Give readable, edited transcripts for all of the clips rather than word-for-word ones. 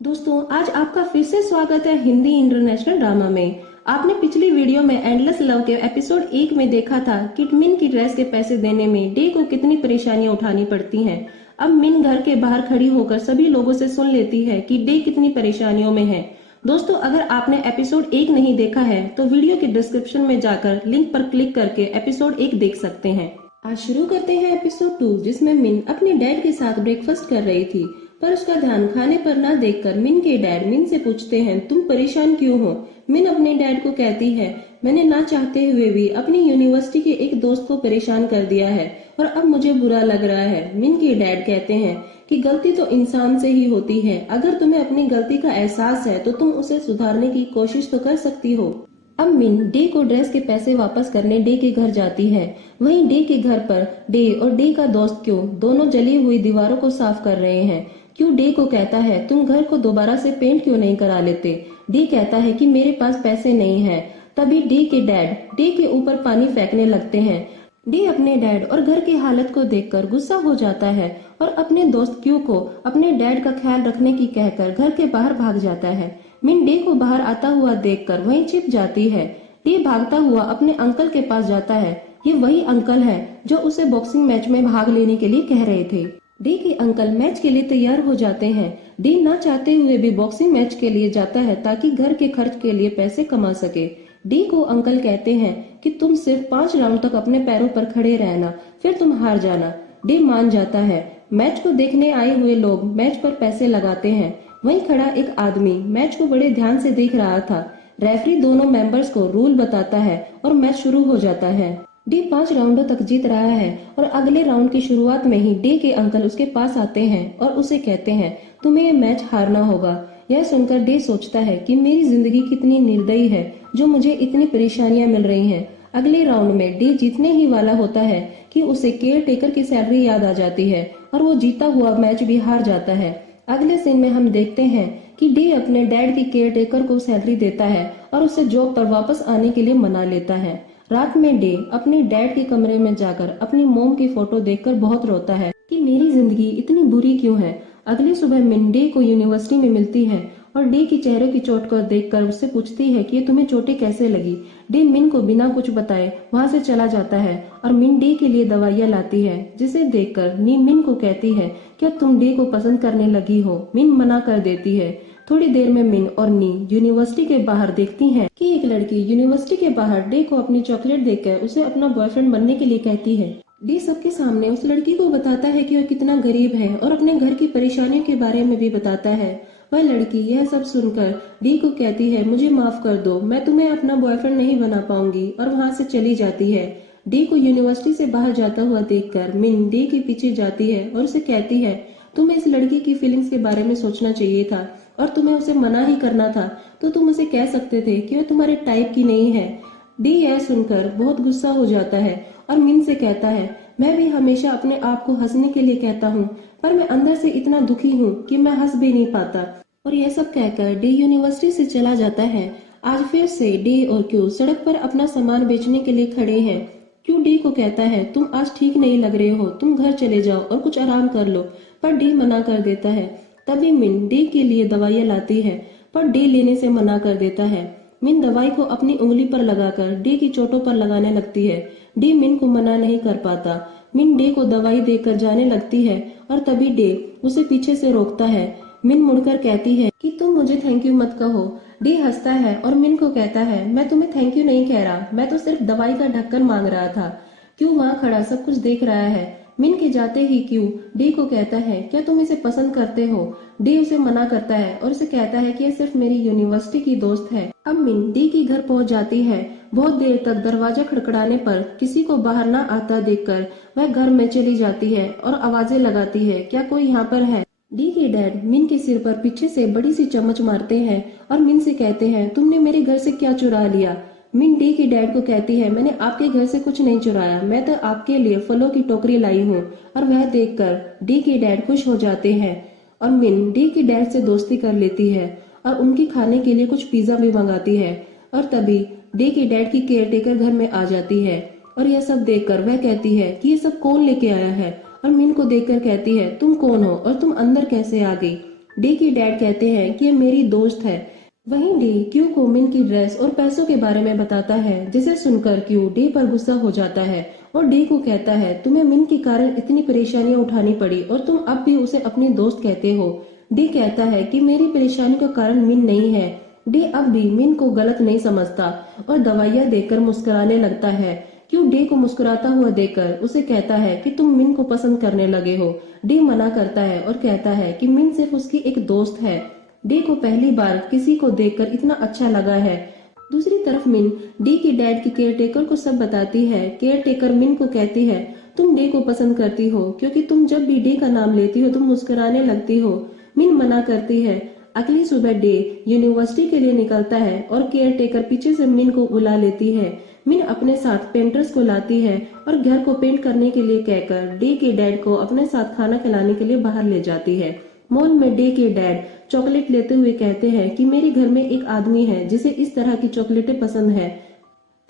दोस्तों, आज आपका फिर से स्वागत है हिंदी इंटरनेशनल ड्रामा में। आपने पिछली वीडियो में एंडलेस लव के एपिसोड 1 में देखा था कि मिन की ड्रेस के पैसे देने में डे को कितनी परेशानियां उठानी पड़ती हैं। अब मिन घर के बाहर खड़ी होकर सभी लोगों से सुन लेती है कि डे कितनी परेशानियों में है। दोस्तों, अगर आपने एपिसोड 1 नहीं देखा है तो वीडियो के डिस्क्रिप्शन में जाकर लिंक पर क्लिक करके एपिसोड 1 देख सकते हैं। आज शुरू करते हैं एपिसोड 2, जिसमें मिन अपने डैड के साथ ब्रेकफास्ट कर रही थी, पर उसका ध्यान खाने पर न देखकर मिन के डैड मिन से पूछते हैं, तुम परेशान क्यों हो? मिन अपने डैड को कहती है, मैंने ना चाहते हुए भी अपनी यूनिवर्सिटी के एक दोस्त को परेशान कर दिया है और अब मुझे बुरा लग रहा है। मिन के डैड कहते हैं कि गलती तो इंसान से ही होती है, अगर तुम्हें अपनी गलती का एहसास है तो तुम उसे सुधारने की कोशिश तो कर सकती हो। अब मिन डे को ड्रेस के पैसे वापस करने डे के घर जाती है। वहीं डे के घर पर डे और डे का दोस्त क्यों दोनों जली हुई दीवारों को साफ कर रहे हैं। क्यों डे को कहता है, तुम घर को दोबारा से पेंट क्यों नहीं करा लेते? डे कहता है कि मेरे पास पैसे नहीं हैं। तभी डे के डैड डे के ऊपर पानी फेंकने लगते हैं। डे अपने डैड और घर की हालत को देखकर गुस्सा हो जाता है और अपने दोस्त क्यू को अपने डैड का ख्याल रखने की कहकर घर के बाहर भाग जाता है। मिन डे को बाहर आता हुआ देखकर वहीं छिप जाती है। डे भागता हुआ अपने अंकल के पास जाता है। ये वही अंकल है जो उसे बॉक्सिंग मैच में भाग लेने के लिए कह रहे थे। डे के अंकल मैच के लिए तैयार हो जाते हैं। डे ना चाहते हुए भी बॉक्सिंग मैच के लिए जाता है ताकि घर के खर्च के लिए पैसे कमा सके। डे को अंकल कहते हैं कि तुम सिर्फ 5 राउंड तक अपने पैरों पर खड़े रहना, फिर तुम हार जाना। डे मान जाता है। मैच को देखने आए हुए लोग मैच पर पैसे लगाते हैं। वहीं खड़ा एक आदमी मैच को बड़े ध्यान से देख रहा था। रेफरी दोनों मेंबर्स को रूल बताता है और मैच शुरू हो जाता है। डे 5 राउंडों तक जीत रहा है और अगले राउंड की शुरुआत में ही डे के अंकल उसके पास आते हैं और उसे कहते हैं, तुम्हें ये मैच हारना होगा। यह सुनकर डे सोचता है कि मेरी जिंदगी कितनी निर्दयी है जो मुझे इतनी परेशानियां मिल रही हैं। अगले राउंड में डे जीतने ही वाला होता है कि उसे केयर टेकर की सैलरी याद आ जाती है और वो जीता हुआ मैच भी हार जाता है। अगले सीन में हम देखते हैं कि डे अपने डैड की केयर टेकर को सैलरी देता है और उसे जॉब पर वापस आने के लिए मना लेता है। रात में डे अपने डैड के कमरे में जाकर अपनी मोम की फोटो देखकर बहुत रोता है कि मेरी जिंदगी इतनी बुरी क्यों है। अगली सुबह मिन डे को यूनिवर्सिटी में मिलती है और डे की चेहरे की चोट को देखकर उससे पूछती है कि ये तुम्हें चोटें कैसे लगी। डे मिन को बिना कुछ बताए वहां से चला जाता है और मिन डे के लिए दवाइयाँ लाती है, जिसे देखकर नी मिन को कहती है, क्या तुम डे को पसंद करने लगी हो? मिन मना कर देती है। थोड़ी देर में मिन और नी यूनिवर्सिटी के बाहर देखती हैं कि एक लड़की यूनिवर्सिटी के बाहर डे को अपनी चॉकलेट देकर उसे अपना बॉयफ्रेंड बनने के लिए कहती है। डे सबके सामने उस लड़की को बताता है कि वह कितना गरीब है और अपने घर की परेशानियों के बारे में भी बताता है। वह लड़की यह सब सुनकर डी को कहती है, मुझे माफ कर दो, मैं तुम्हें अपना बॉयफ्रेंड नहीं बना पाऊंगी, और वहां से चली जाती है। डी को यूनिवर्सिटी से बाहर जाता हुआ देखकर मिन डी के पीछे जाती है और उसे कहती है, तुम्हें इस लड़की की फीलिंग्स के बारे में सोचना चाहिए था और तुम्हें उसे मना ही करना था, तो तुम उसे कह सकते थे कि वह तुम्हारे टाइप की नहीं है। डी यह सुनकर बहुत गुस्सा हो जाता है और मिन से कहता है, मैं भी हमेशा अपने आप को हंसने के लिए कहता हूँ, पर मैं अंदर से इतना दुखी हूँ कि मैं हंस भी नहीं पाता। और यह सब कहकर डी यूनिवर्सिटी से चला जाता है। आज फिर से डी और क्यू सड़क पर अपना सामान बेचने के लिए खड़े हैं। क्यू डी को कहता है, तुम आज ठीक नहीं लग रहे हो, तुम घर चले जाओ और कुछ आराम कर लो, पर डी मना कर देता है। तभी मिन डी के लिए दवाइयाँ लाती है, पर डी लेने से मना कर देता है। मिन दवाई को अपनी उंगली पर लगाकर डी की चोटों पर लगाने लगती है। डी मिन को मना नहीं कर पाता। मिन डे को दवाई देकर जाने लगती है और तभी डे उसे पीछे से रोकता है। मिन मुड़कर कहती है कि तुम मुझे थैंक यू मत कहो। डे हंसता है और मिन को कहता है, मैं तुम्हें थैंक यू नहीं कह रहा, मैं तो सिर्फ दवाई का ढक्कन मांग रहा था। क्यों वहाँ खड़ा सब कुछ देख रहा है। मिन के जाते ही क्यू डे को कहता है, क्या तुम इसे पसंद करते हो? डे उसे मना करता है और उसे कहता है कि यह सिर्फ मेरी यूनिवर्सिटी की दोस्त है। अब मिन डे के घर पहुंच जाती है। बहुत देर तक दरवाजा खड़खड़ाने पर किसी को बाहर ना आता देखकर वह घर में चली जाती है और आवाजें लगाती है, क्या कोई यहाँ पर है? डी के डैड मिन के सिर पर पीछे से बड़ी सी चम्मच मारते हैं और मिन से कहते हैं, तुमने मेरे घर से क्या चुरा लिया? मिन डी के डैड को कहती है, मैंने आपके घर से कुछ नहीं चुराया, मैं तो आपके लिए फलों की टोकरी लाई हूँ। और वह देखकर डी के डैड खुश हो जाते हैं और मिन डी के डैड से दोस्ती कर लेती है और उनकी खाने के लिए कुछ पिज्जा भी मंगाती है। और तभी डी के डैड की केयर टेकर घर में आ जाती है और यह सब देखकर वह कहती है कि ये सब कौन लेके आया है, और मिन को देखकर कहती है, तुम कौन हो और तुम अंदर कैसे आ गई? डे के डैड कहते हैं कि ये मेरी दोस्त है। वहीं डे क्यू को मिन की ड्रेस और पैसों के बारे में बताता है, जिसे सुनकर क्यू डे पर गुस्सा हो जाता है और डे को कहता है तुम्हें मिन के कारण इतनी परेशानियां उठानी पड़ी और तुम अब भी उसे अपनी दोस्त कहते हो। डे कहता है कि मेरी परेशानी का कारण मिन नहीं है। डे अब भी मिन को गलत नहीं समझता और दवाइयां देकर मुस्कुराने लगता है। क्यों डे को मुस्कुराता हुआ देखकर उसे कहता है कि तुम मिन को पसंद करने लगे हो। डे मना करता है और कहता है कि मिन सिर्फ उसकी एक दोस्त है। डे को पहली बार किसी को देखकर इतना अच्छा लगा है। दूसरी तरफ मिन डे के डैड की केयरटेकर को सब बताती है। केयरटेकर मिन को कहती है तुम डे को पसंद करती हो क्योंकि तुम जब भी डे का नाम लेती हो तुम मुस्कुराने लगती हो। मिन मना करती है। अगली सुबह डे यूनिवर्सिटी के लिए निकलता है और केयरटेकर पीछे से मिन को बुला लेती है। मिन अपने साथ पेंटर्स को लाती है और घर को पेंट करने के लिए कहकर डे के डैड को अपने साथ खाना खिलाने के लिए बाहर ले जाती है। मॉल में डे के डैड चॉकलेट लेते हुए कहते हैं कि मेरे घर में एक आदमी है जिसे इस तरह की चॉकलेटें पसंद है।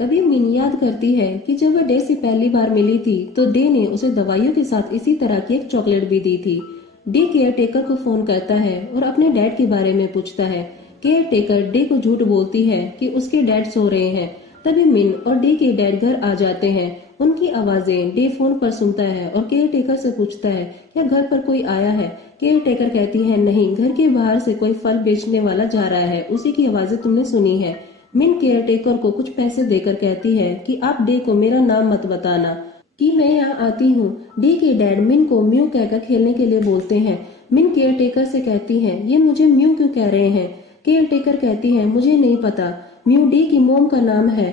तभी मिन याद करती है कि जब वह डे से पहली बार मिली थी तो डे ने उसे दवाइयों के साथ इसी तरह की एक चॉकलेट भी दी थी। डे केयरटेकर को फोन करता है और अपने डैड के बारे में पूछता है। केयरटेकर डे को झूठ बोलती है कि उसके डैड सो रहे हैं। तभी मिन और डे के डैड घर आ जाते हैं। उनकी आवाजें डे फोन पर सुनता है और केयरटेकर से पूछता है क्या घर पर कोई आया है। केयरटेकर कहती है नहीं, घर के बाहर से कोई फल बेचने वाला जा रहा है, उसी की आवाजें तुमने सुनी है। मिन केयरटेकर को कुछ पैसे देकर कहती है कि आप डे को मेरा नाम मत बताना कि मैं यहाँ आती हूँ। डे के डैड मिन को म्यू कहकर खेलने के लिए बोलते हैं। मिन केयरटेकर से कहती है ये मुझे म्यू क्यों कह रहे हैं। केयरटेकर कहती है मुझे नहीं पता, म्यू डे की मोम का नाम है।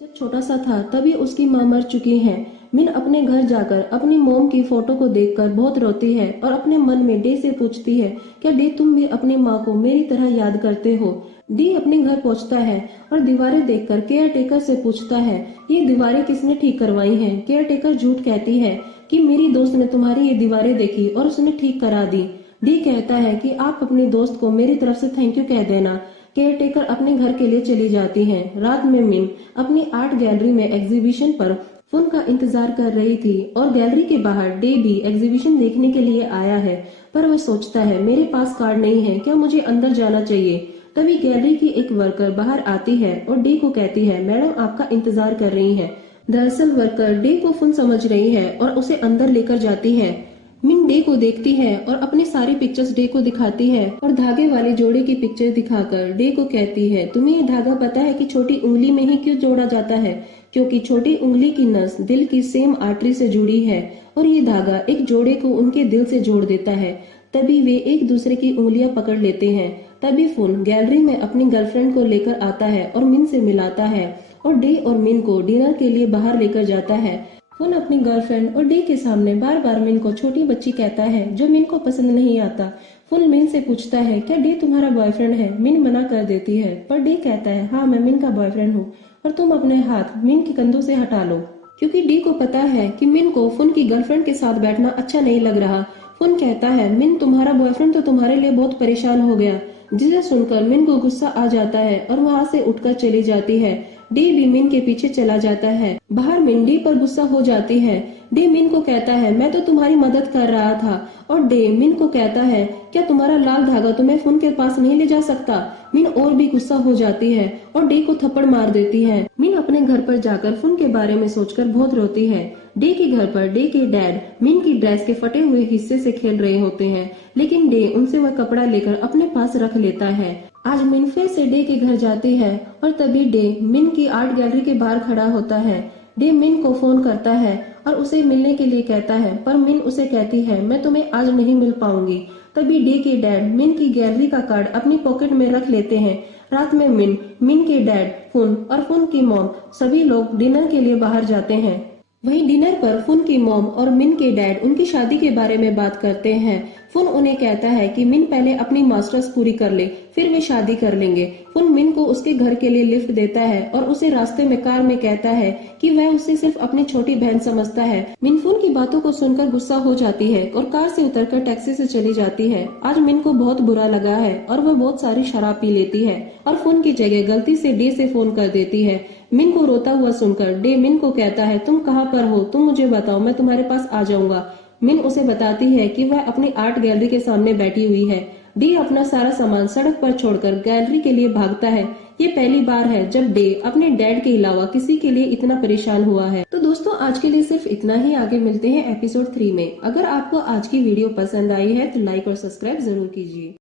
जब छोटा सा था तभी उसकी माँ मर चुकी है। मिन अपने घर जाकर अपनी मोम की फोटो को देखकर बहुत रोती है और अपने मन में डे से पूछती है क्या डे तुम भी अपनी माँ को मेरी तरह याद करते हो। डे अपने घर पहुंचता है और दीवारें देखकर केयरटेकर से पूछता है ये दीवारें किसने ठीक करवाई हैं। केयरटेकर झूठ कहती है कि मेरी दोस्त ने तुम्हारी ये दीवारें देखी और उसने ठीक करा दी। डे कहता है कि आप अपनी दोस्त को मेरी तरफ से थैंक यू कह देना। केयरटेकर अपने घर के लिए चली जाती है। रात में मिन अपनी आर्ट गैलरी में एग्जीबिशन पर फुन का इंतजार कर रही थी और गैलरी के बाहर डे भी एग्जीबिशन देखने के लिए आया है, पर वह सोचता है मेरे पास कार्ड नहीं है, क्या मुझे अंदर जाना चाहिए। तभी गैलरी की एक वर्कर बाहर आती है और डे को कहती है मैडम आपका इंतजार कर रही है। दरअसल वर्कर डे को फुन समझ रही है और उसे अंदर लेकर जाती है। मिन डे को देखती है और अपनी सारी पिक्चर्स डे को दिखाती है और धागे वाले जोड़े की पिक्चर दिखाकर डे को कहती है तुम्हें ये धागा पता है कि छोटी उंगली में ही क्यों जोड़ा जाता है, क्योंकि छोटी उंगली की नस दिल की सेम आर्टरी से जुड़ी है और ये धागा एक जोड़े को उनके दिल से जोड़ देता है। तभी वे एक दूसरे की उंगलियां पकड़ लेते हैं। तभी फुन गैलरी में अपनी गर्लफ्रेंड को लेकर आता है और मिन से मिलाता है और डे और मिन को डिनर के लिए बाहर लेकर जाता है। फुन अपनी गर्लफ्रेंड और डे के सामने बार बार मिन को छोटी बच्ची कहता है जो मिन को पसंद नहीं आता। फुन मिन से पूछता है क्या डे तुम्हारा बॉयफ्रेंड है। मिन मना कर देती है पर डे कहता है हाँ मैं मिन का बॉयफ्रेंड हूँ और तुम अपने हाथ मिन के कंधों से हटा लो, क्योंकि डे को पता है कि मिन को फुन की गर्लफ्रेंड के साथ बैठना अच्छा नहीं लग रहा। फुन कहता है मिन तुम्हारा बॉयफ्रेंड तो तुम्हारे लिए बहुत परेशान हो गया, जिसे सुनकर मिन को गुस्सा आ जाता है और वहाँ से उठकर चली जाती है। डे भी मिन के पीछे चला जाता है। बाहर मिन डे पर गुस्सा हो जाती है। डे मिन को कहता है मैं तो तुम्हारी मदद कर रहा था और डे मिन को कहता है क्या तुम्हारा लाल धागा तुम्हें फुन के पास नहीं ले जा सकता। मिन और भी गुस्सा हो जाती है और डे को थप्पड़ मार देती है। मिन अपने घर पर जाकर फुन के बारे में सोचकर बहुत रोती है। डे के घर पर डे के डैड मिन की ड्रेस के फटे हुए हिस्से से खेल रहे होते हैं, लेकिन डे उनसे वह कपड़ा लेकर अपने पास रख लेता है। आज मिन फिर से डे के घर जाती है और तभी डे मिन की आर्ट गैलरी के बाहर खड़ा होता है। डे मिन को फोन करता है और उसे मिलने के लिए कहता है, पर मिन उसे कहती है मैं तुम्हें आज नहीं मिल पाऊंगी। तभी डे के डैड मिन की गैलरी का कार्ड अपनी पॉकेट में रख लेते हैं। रात में मिन के डैड, फुन और फुन की मॉम सभी लोग डिनर के लिए बाहर जाते हैं। वहीं डिनर पर फुन की मॉम और मिन के डैड उनकी शादी के बारे में बात करते हैं। फुन उन्हें कहता है कि मिन पहले अपनी मास्टर्स पूरी कर ले, फिर वे शादी कर लेंगे। फुन मिन को उसके घर के लिए लिफ्ट देता है और उसे रास्ते में कार में कहता है कि वह उसे सिर्फ अपनी छोटी बहन समझता है। मिन फुन की बातों को सुनकर गुस्सा हो जाती है और कार से उतरकर टैक्सी से चली जाती है। आज मिन को बहुत बुरा लगा है और वह बहुत सारी शराब पी लेती है और फुन की जगह गलती से डे से फोन कर देती है। मिन को रोता हुआ सुनकर डे मिन को कहता है तुम कहाँ पर हो, तुम मुझे बताओ, मैं तुम्हारे पास आ जाऊंगा। मिन उसे बताती है कि वह अपनी आर्ट गैलरी के सामने बैठी हुई है। डे अपना सारा सामान सड़क पर छोड़कर गैलरी के लिए भागता है। ये पहली बार है जब डे अपने डैड के अलावा किसी के लिए इतना परेशान हुआ है। तो दोस्तों आज के लिए सिर्फ इतना ही, आगे मिलते हैं एपिसोड 3 में। अगर आपको आज की वीडियो पसंद आई है तो लाइक और सब्सक्राइब जरूर कीजिए।